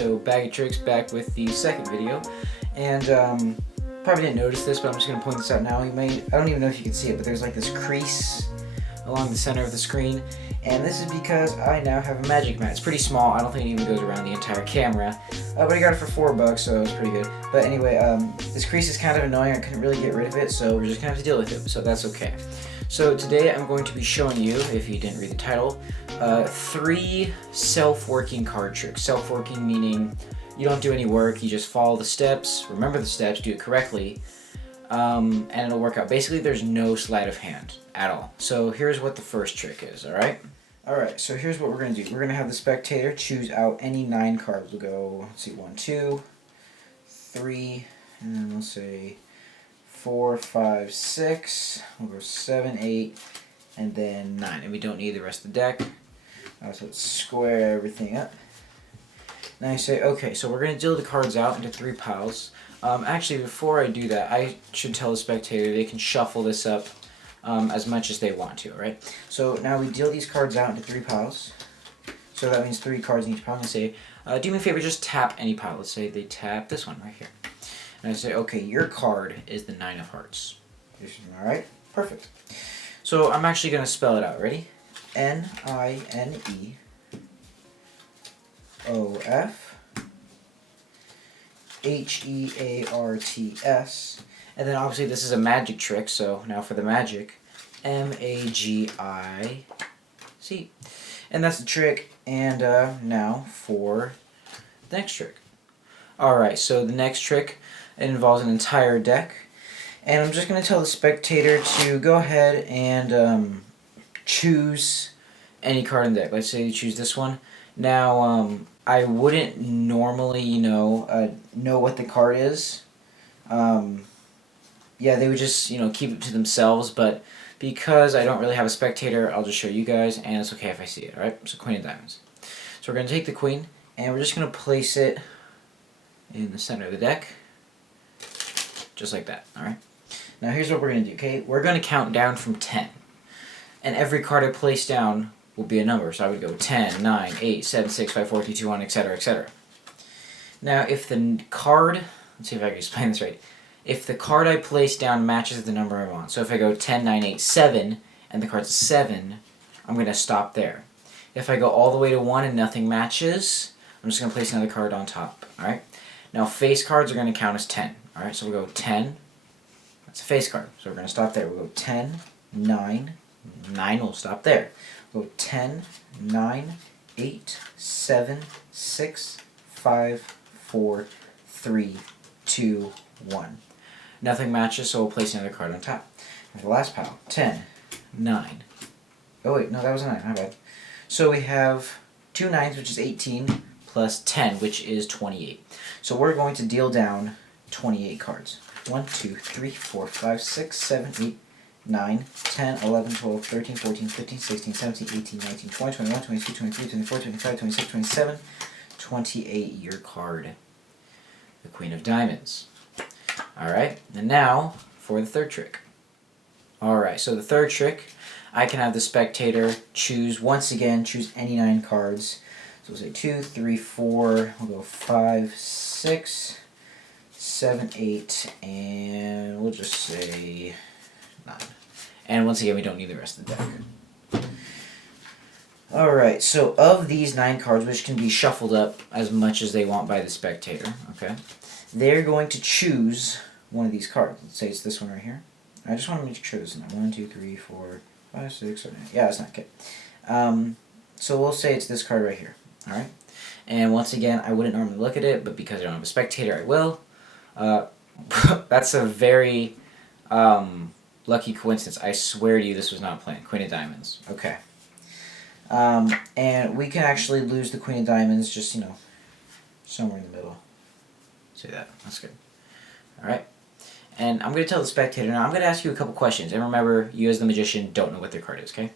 so Bag of Tricks back with the second video, and probably didn't notice this, but I'm just going to point this out now. I don't even know if you can see it, but there's like this crease along the center of the screen, and this is because I now have a magic mat. It's pretty small, I don't think it even goes around the entire camera, but I got it for $4, so it's pretty good. But anyway, this crease is kind of annoying, I couldn't really get rid of it, so we're just going to have to deal with it, so that's okay. So today I'm going to be showing you, if you didn't read the title, 3 self-working card tricks. Self-working meaning you don't do any work, you just follow the steps, remember the steps, do it correctly, and it'll work out. Basically, there's no sleight of hand at all. So here's what the first trick is, alright? Alright, so here's what we're going to do. We're going to have the spectator choose out any 9 cards. We'll go, let's see, 1, 2, 3, and then we'll say 4, 5, 6, we'll go 7, 8, and then 9. And we don't need the rest of the deck. So let's square everything up. Now you say, okay, so we're going to deal the cards out into 3 piles. Actually, before I do that, I should tell the spectator they can shuffle this up as much as they want to, alright? So now we deal these cards out into 3 piles. So that means 3 cards in each pile. I'm going to say, do me a favor, just tap any pile. Let's say they tap this one right here. And I say, okay, your card is the 9 of hearts. Alright, perfect. So I'm actually going to spell it out. Ready? N-I-N-E-O-F-H-E-A-R-T-S. And then obviously this is a magic trick, so now for the magic, M-A-G-I-C. And that's the trick, and now for the next trick. Alright, so the next trick involves an entire deck, and I'm just going to tell the spectator to go ahead and choose any card in the deck. Let's say you choose this one. Now, I wouldn't normally, know what the card is. Yeah, they would just, keep it to themselves, but because I don't really have a spectator, I'll just show you guys, and it's okay if I see it, alright? So Queen of Diamonds. So we're going to take the Queen, and we're just going to place it in the center of the deck, just like that, alright? Now here's what we're going to do, okay? We're going to count down from 10, and every card I place down will be a number, so I would go 10, 9, 8, 7, 6, 5, 4, 3, 2, 1, etc., etc. Now if the card, let's see if I can explain this right, if the card I place down matches the number I want, so if I go 10, 9, 8, 7, and the card's a 7, I'm going to stop there. If I go all the way to 1 and nothing matches, I'm just going to place another card on top, alright? Now face cards are going to count as 10, alright? So we'll go 10, that's a face card, so we're going to stop there. We'll go 10, 9, 9, we'll stop there. We'll go 10, 9, 8, 7, 6, 5, 4, 3, 2, 1. Nothing matches, so we'll place another card on top. And for the last pile, 10, 9. Oh wait, no, that was a 9, my bad. So we have 2 9s, which is 18, plus 10, which is 28. So we're going to deal down 28 cards. 1, 2, 3, 4, 5, 6, 7, 8, 9, 10, 11, 12, 13, 14, 15, 16, 17, 18, 19, 20, 21, 22, 23, 24, 25, 26, 27, 28, your card. The Queen of Diamonds. Alright, and now for the third trick. Alright, so the third trick, I can have the spectator choose, once again, choose any 9 cards. So we'll say 2, 3, 4, we'll go 5, 6, 7, 8, and we'll just say 9. And once again, we don't need the rest of the deck. Alright, so of these 9 cards, which can be shuffled up as much as they want by the spectator, okay, they're going to choose one of these cards. Let's say it's this one right here. I just want to make sure this is not 1, 2, 3, 4, 5, 6, 7, 8. Yeah, it's not okay. So we'll say it's this card right here. Alright? And once again, I wouldn't normally look at it, but because I don't have a spectator, I will. That's a very lucky coincidence. I swear to you this was not planned. Queen of Diamonds. Okay. And we can actually lose the Queen of Diamonds just, somewhere in the middle. Say that. That's good. Alright? And I'm going to tell the spectator, now I'm going to ask you a couple questions. And remember, you as the magician don't know what their card is, okay?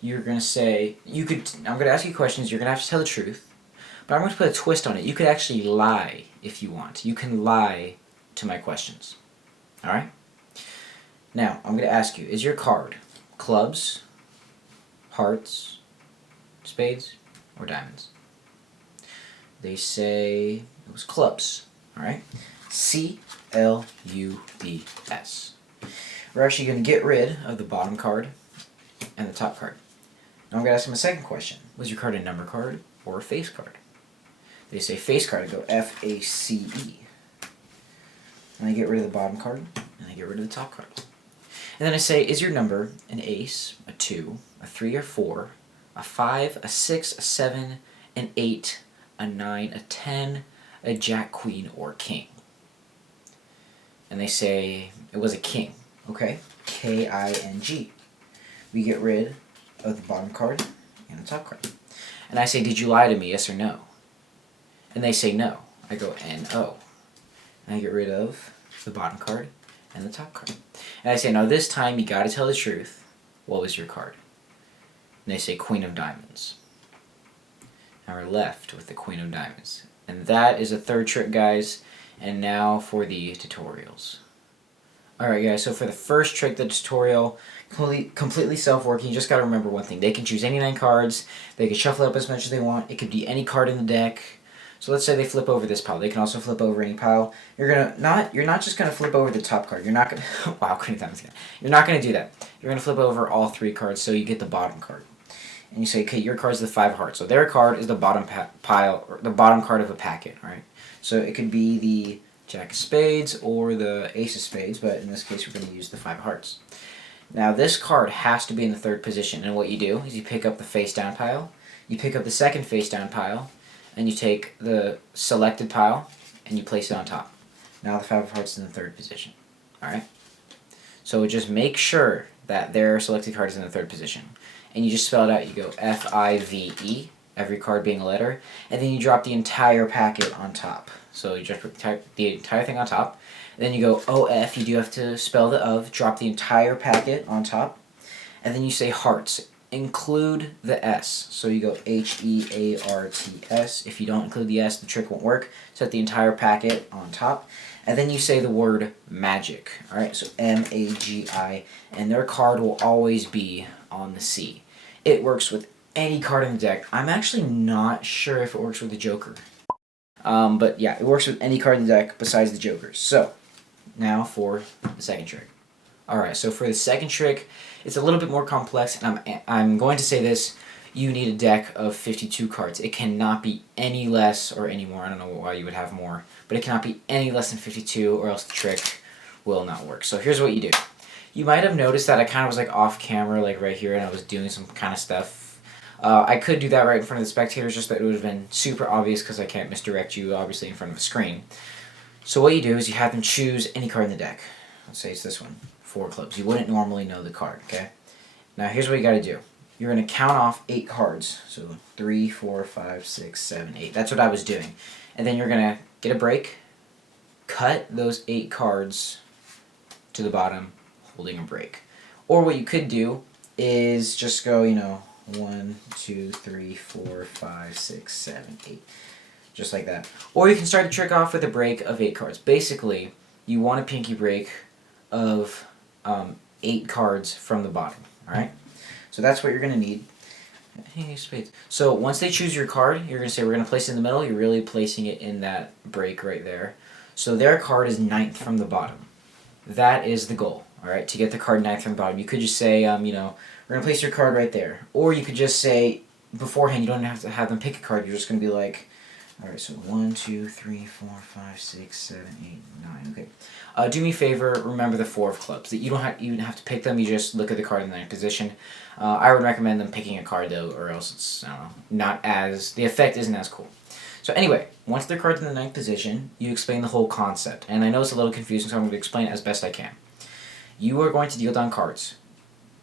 You're going to say, I'm going to ask you questions, you're going to have to tell the truth. But I'm going to put a twist on it. You could actually lie if you want. You can lie to my questions. Alright? Now, I'm going to ask you, is your card clubs, hearts, spades, or diamonds? They say it was clubs. All right, CLUBS. We're actually going to get rid of the bottom card and the top card. Now I'm going to ask them a second question. Was your card a number card or a face card? They say face card. I go FACE. And I get rid of the bottom card, and I get rid of the top card. And then I say, is your number an ace, a 2, a 3 or 4, a 5, a 6, a 7, an 8, a 9, a 10, a jack, queen, or king? And they say it was a king. Okay, KING. We get rid of the bottom card and the top card. And I say, did you lie to me, yes or no? And they say no. I go NO. And I get rid of the bottom card and the top card. And I say, now this time you gotta tell the truth. What was your card? And they say Queen of Diamonds. Now we're left with the Queen of Diamonds. And that is a third trick, guys. And now for the tutorials. Alright guys, so for the first trick, the tutorial, completely self-working. You just gotta remember one thing. They can choose any 9 cards. They can shuffle up as much as they want. It could be any card in the deck. So let's say they flip over this pile. They can also flip over any pile. You're not just gonna flip over the top card. You're not gonna wow, Queen of Diamonds again. You're not gonna do that. You're gonna flip over all 3 cards so you get the bottom card. And you say, okay, your card's the 5 hearts. So their card is the bottom pile, or the bottom card of a packet, right? So it could be the Jack of Spades or the Ace of Spades, but in this case we're gonna use the 5 hearts. Now this card has to be in the 3rd position, and what you do is you pick up the face down pile, you pick up the second face down pile, and you take the selected pile and you place it on top. Now the 5 of hearts is in the 3rd position. Alright? So just make sure that their selected card is in the 3rd position. And you just spell it out. You go FIVE, every card being a letter, and then you drop the entire packet on top. So you just put the entire thing on top. And then you go OF, you do have to spell the of, drop the entire packet on top. And then you say hearts. Include the S. So you go HEARTS. If you don't include the S, the trick won't work. Set the entire packet on top. And then you say the word magic. Alright, so MAGI. And their card will always be on the C. It works with any card in the deck. I'm actually not sure if it works with the Joker. But yeah, it works with any card in the deck besides the Jokers. So, now for the second trick. Alright, so for the second trick, it's a little bit more complex, and I'm going to say this, you need a deck of 52 cards. It cannot be any less or any more. I don't know why you would have more, but it cannot be any less than 52 or else the trick will not work. So here's what you do. You might have noticed that I kind of was like off camera, like right here, and I was doing some kind of stuff. I could do that right in front of the spectators, just that it would have been super obvious because I can't misdirect you, obviously, in front of a screen. So what you do is you have them choose any card in the deck. Let's say it's this one. 4 clubs. You wouldn't normally know the card, okay? Now here's what you got to do. You're going to count off 8 cards. So 3, 4, 5, 6, 7, 8. That's what I was doing. And then you're going to get a break, cut those 8 cards to the bottom, holding a break. Or what you could do is just go, 1, 2, 3, 4, 5, 6, 7, 8. Just like that. Or you can start the trick off with a break of 8 cards. Basically, you want a pinky break of 8 cards from the bottom. Alright? So that's what you're going to need. Hey, spades. So once they choose your card, you're going to say we're going to place it in the middle. You're really placing it in that break right there. So their card is 9th from the bottom. That is the goal. Alright? To get the card 9th from the bottom. You could just say, we're going to place your card right there. Or you could just say, beforehand, you don't have to have them pick a card. You're just going to be like, alright, so 1, 2, 3, 4, 5, 6, 7, 8, 9. Okay. Do me a favor, remember the 4 of clubs. That you don't even have to pick them, you just look at the card in their position. I would recommend them picking a card though, or else it's, the effect isn't as cool. So anyway, once the card's in the 9th position, you explain the whole concept. And I know it's a little confusing, so I'm going to explain it as best I can. You are going to deal down cards,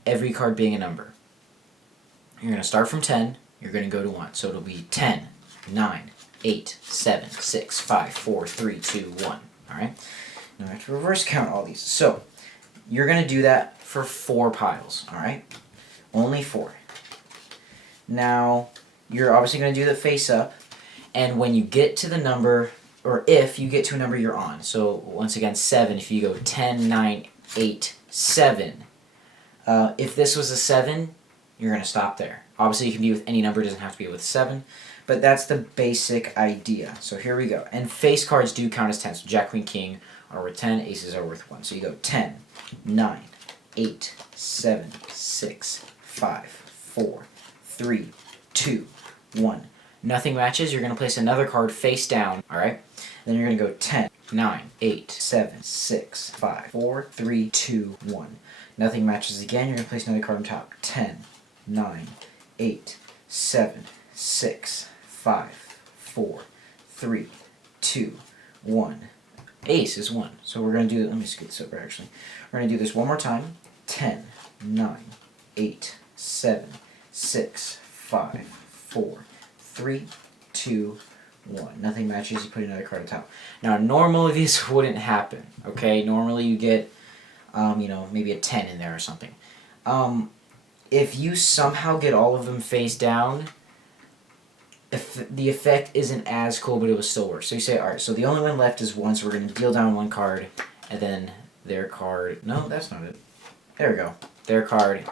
every card being a number. You're going to start from 10, you're going to go to 1. So it'll be 10, 9, 8, 7, 6, 5, 4, 3, 2, 1. Alright? Now I have to reverse count all these. So, you're going to do that for 4 piles. Alright? Only 4. Now, you're obviously going to do the face up. And when you get to the number, or if you get to a number you're on. So, once again, 7. If you go 10, 9, 8, 7. If this was a 7, you're going to stop there. Obviously, you can be with any number. It doesn't have to be with 7. But that's the basic idea. So here we go. And face cards do count as 10. So Jack, Queen, King are worth 10. Aces are worth 1. So you go 10, 9, 8, 7, 6, 5, 4, 3, 2, 1. Nothing matches. You're going to place another card face down. Alright? Then you're going to go 10, 9, 8, 7, 6, 5, 4, 3, 2, 1. Nothing matches again. You're going to place another card on top. 10, 9, 8, 7, 6, 5, 4, 3, 2, 1. Ace is 1. So we're going to do, let me scoot this over actually. We're going to do this one more time. 10, 9, 8, 7, 6, 5, 4, 3, 2, 1. Nothing matches, you put another card on top. Now, normally this wouldn't happen, okay? Normally you get, maybe a 10 in there or something. If you somehow get all of them face down, the effect isn't as cool, but it will still work. So you say, alright, so the only one left is 1, so we're going to deal down 1 card, and then their card, no, that's not it. There we go. Their card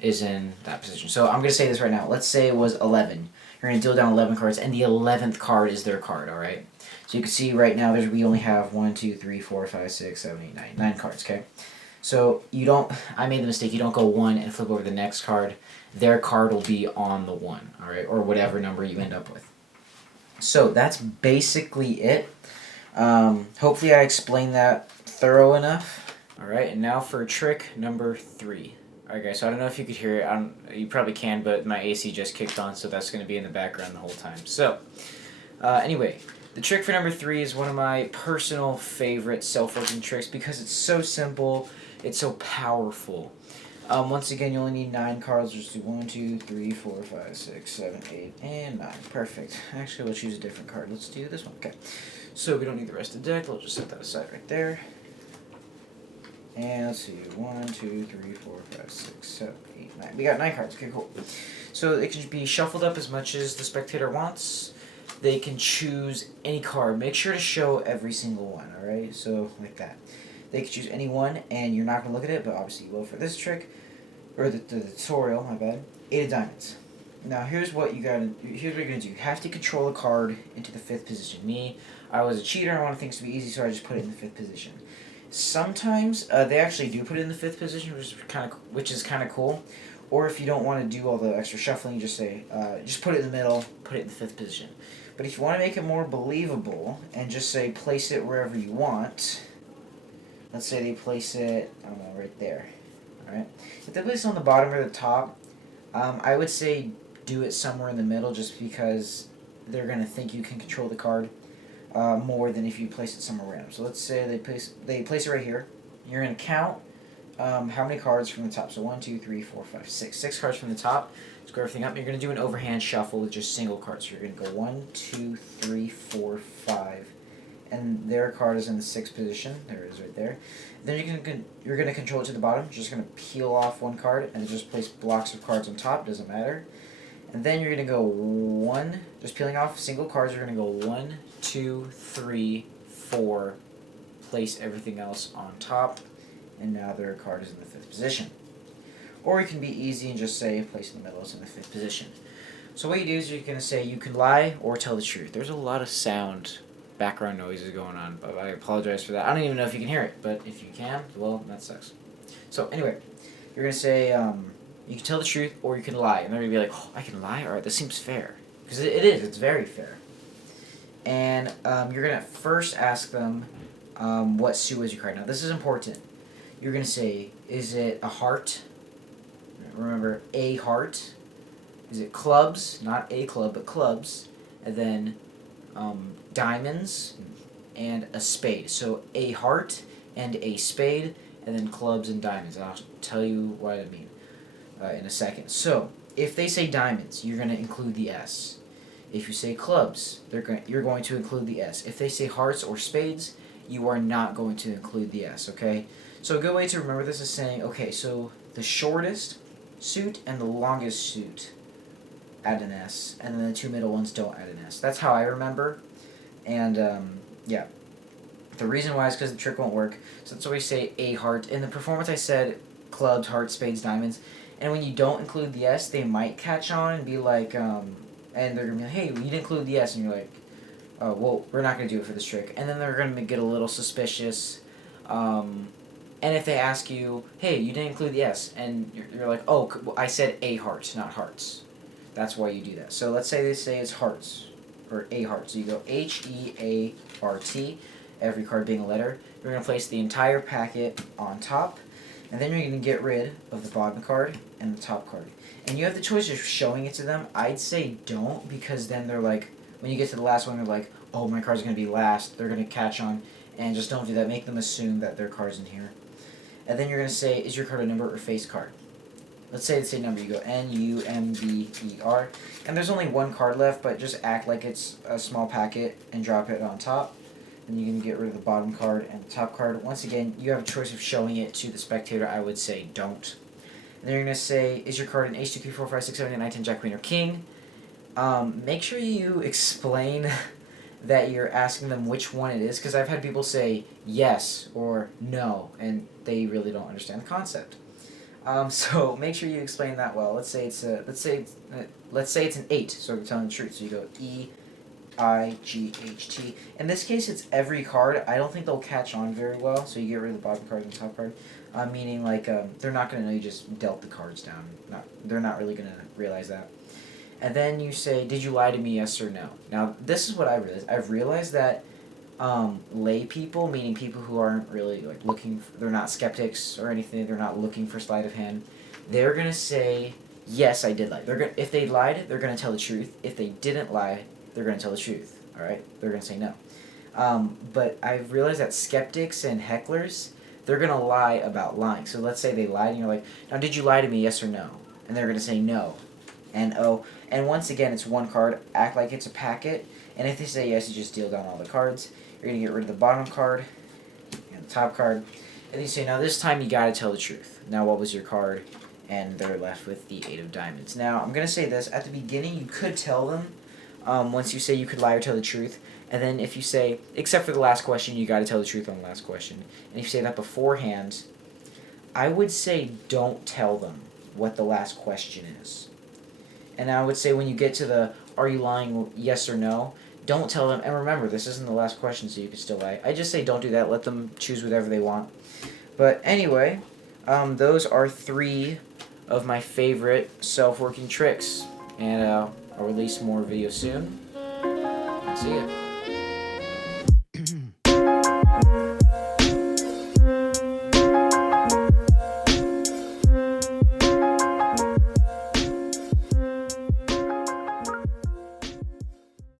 is in that position. So I'm going to say this right now. Let's say it was 11. You're going to deal down 11 cards, and the 11th card is their card, alright? So you can see right now we only have 1, 2, 3, 4, 5, 6, 7, 8, 9. 9 cards, okay? So you don't, I made the mistake, you don't go 1 and flip over the next card. Their card will be on the 1, alright? Or whatever number you end up with. So that's basically it. Hopefully I explained that thorough enough. Alright, and now for trick number 3. Alright guys, so I don't know if you could hear it. You probably can, but my AC just kicked on, so that's going to be in the background the whole time. So, anyway, the trick for number 3 is one of my personal favorite self-working tricks because it's so simple, it's so powerful. Once again, you only need 9 cards. Just do 1, 2, 3, 4, 5, 6, 7, 8, and 9. Perfect. Actually, we'll choose a different card. Let's do this one. Okay. So we don't need the rest of the deck. We'll just set that aside right there. And let's see. 1, 2, 3, 4, 5, 6, 7, 8, 9. We got 9 cards. Okay, cool. So it can be shuffled up as much as the spectator wants. They can choose any card. Make sure to show every single one, alright? So, like that. They can choose any one, and you're not going to look at it, but obviously you will for this trick. Or the tutorial, my bad. 8 of diamonds. Now here's what you're gonna do. You have to control a card into the 5th position. Me, I was a cheater. I wanted things to be easy, so I just put it in the 5th position. Sometimes they actually do put it in the 5th position, which is kind of cool. Or if you don't want to do all the extra shuffling, you just say, just put it in the middle, put it in the 5th position. But if you want to make it more believable and just say place it wherever you want, let's say they place it, I don't know, right there. Alright? If they place it on the bottom or the top, I would say do it somewhere in the middle just because they're going to think you can control the card more than if you place it somewhere random. So let's say they place it right here. You're going to count how many cards from the top. So 1, 2, 3, 4, 5, 6. 6 cards from the top. Square everything up. You're going to do an overhand shuffle with just single cards. So you're going to go 1, 2, 3, 4, 5. And their card is in the 6th position. There it is right there. Then you're going to control it to the bottom. You're just going to peel off one card and just place blocks of cards on top. Doesn't matter. And then you're going to go 1, just peeling off single cards. You're going to go 1, 2, 3, 4. Place everything else on top. And now their card is in the 5th position. Or you can be easy and just say place in the middle is in the 5th position. So what you do is you're going to say you can lie or tell the truth. There's a lot of background noises going on, but I apologize for that. I don't even know if you can hear it, but if you can, well, that sucks. So anyway, you're going to say you can tell the truth or you can lie. And they're going to be like, oh, I can lie? Alright, this seems fair. Because it is. It's very fair. And you're going to first ask them what suit was your card. Now, this is important. You're going to say, is it a heart? Remember, a heart. Is it clubs? Not a club, but clubs. And then diamonds and a spade. So a heart and a spade, and then clubs and diamonds. And I'll tell you what I mean in a second. So if they say diamonds, you're going to include the S. If you say clubs, you're going to include the S. If they say hearts or spades, you are not going to include the S, okay? So a good way to remember this is saying, okay, so the shortest suit and the longest suit add an S, and then the 2 middle ones don't add an S. That's how I remember, and yeah. The reason why is because the trick won't work, so that's why we say a heart. In the performance I said clubs, hearts, spades, diamonds, and when you don't include the S, they might catch on and be like, and they're gonna be like, hey, you didn't include the S, and you're like, oh, well, we're not gonna do it for this trick, and then they're gonna get a little suspicious. And if they ask you, hey, you didn't include the S, and you're like, oh, I said a heart, not hearts. That's why you do that. So let's say they say it's hearts, or a heart. So you go Heart, every card being a letter. You're going to place the entire packet on top, and then you're going to get rid of the bottom card and the top card. And you have the choice of showing it to them. I'd say don't, because then they're like, when you get to the last one, they're like, oh, my card's going to be last. They're going to catch on, and just don't do that. Make them assume that their card's in here. And then you're going to say, is your card a number or face card? Let's say it's a number. You go Number. And there's only one card left, but just act like it's a small packet and drop it on top. And you can get rid of the bottom card and the top card. Once again, you have a choice of showing it to the spectator. I would say don't. And then you're going to say, is your card an Ace, 2, 3, 4, 5, 6, 7, 8, 9, 10, Jack, Queen, or King? Make sure you explain that you're asking them which one it is, because I've had people say yes or no, and they really don't understand the concept. So make sure you explain that well. Let's say it's an 8, so we're telling the truth. So you go EIGHT. In this case, it's every card. I don't think they'll catch on very well, so you get rid of the bottom card and the top card. Meaning, like, they're not going to know you just dealt the cards down. They're not really going to realize that. And then you say, did you lie to me, yes or no? Now, this is what I realized. I've realized that lay people, meaning people who aren't really like they're not skeptics or anything, they're not looking for sleight of hand, they're going to say, yes, I did lie. If they lied, they're going to tell the truth. If they didn't lie, they're going to tell the truth. All right? They're going to say no. But I've realized that skeptics and hecklers, they're going to lie about lying. So let's say they lied and you're like, now did you lie to me, yes or no? And they're going to say no. And oh, and once again, it's one card. Act like it's a packet. And if they say yes, you just deal down all the cards. You're going to get rid of the bottom card and the top card. And you say, now this time you got to tell the truth. Now what was your card? And they're left with the 8 of diamonds. Now, I'm going to say this. At the beginning, you could tell them once you say you could lie or tell the truth. And then if you say, except for the last question, you got to tell the truth on the last question. And if you say that beforehand, I would say don't tell them what the last question is. And I would say when you get to the, are you lying, yes or no, don't tell them, and remember, this isn't the last question, so you can still lie. I just say don't do that, let them choose whatever they want. But anyway, those are 3 of my favorite self-working tricks. And I'll release more videos soon. See ya.